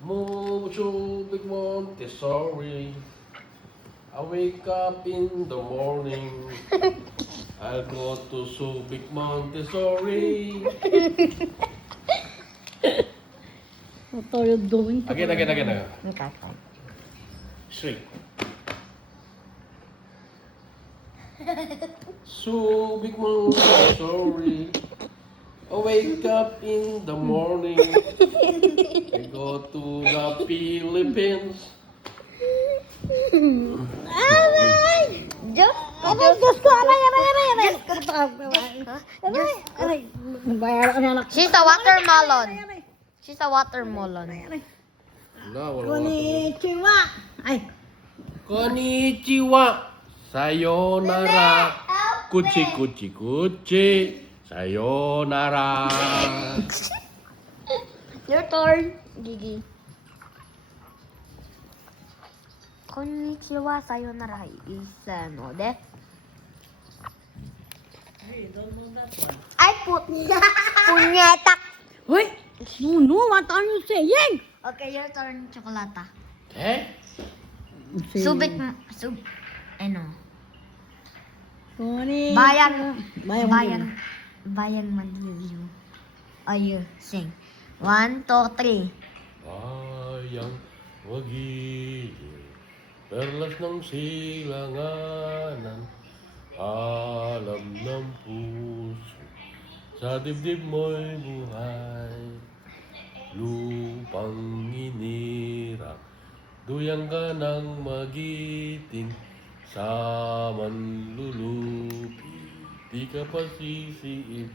Move to Big Montessori. I wake up in the morning. I'll go to Subic Montessori. What are you doing? Again. Okay, fine. Shriek. Subic Montessori. I wake up in the morning. I go to the Philippines. Diyos ko, aray. Bayaran ka na anak. She's a watermelon. She's a watermelon. Wala. Konnichiwa. Ay, Konnichiwa. Sayonara. Kuchi. Sayonara. Your turn, Gigi. Konnichiwa, sayonara. Isano de. Ay, punyetak. Hoy, no, what are you saying? Okay, your turn, Chocolata. Eh? Subik, ano? Konnichiwa. Bayan Manliw. You sing. 1, 2, 3. Bayang magiging perlas ng silanganan, alam ng puso, sa dibdib mo'y buhay, lupang inirak, duyang ka ng magiting, sa manlulupi, di ka pasisiin,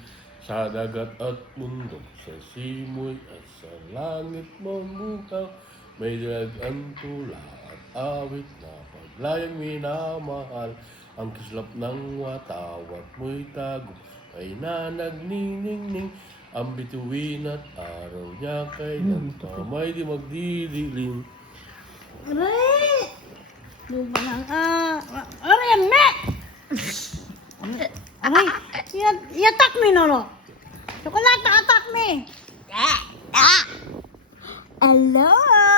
sa dagat at bundok, sa simoy at sa langit mamukaw, may dilag ang tula at awit na paglayang minamahal, ang kislap ng watawat mo'y tago, ay nanagniningning, ang bituin at araw niya kay nagpamay di magdidilim. Aray! Lupa lang. Aray, ame! Aray, yatak me, Nolo. Chocolate, attack me. Hello!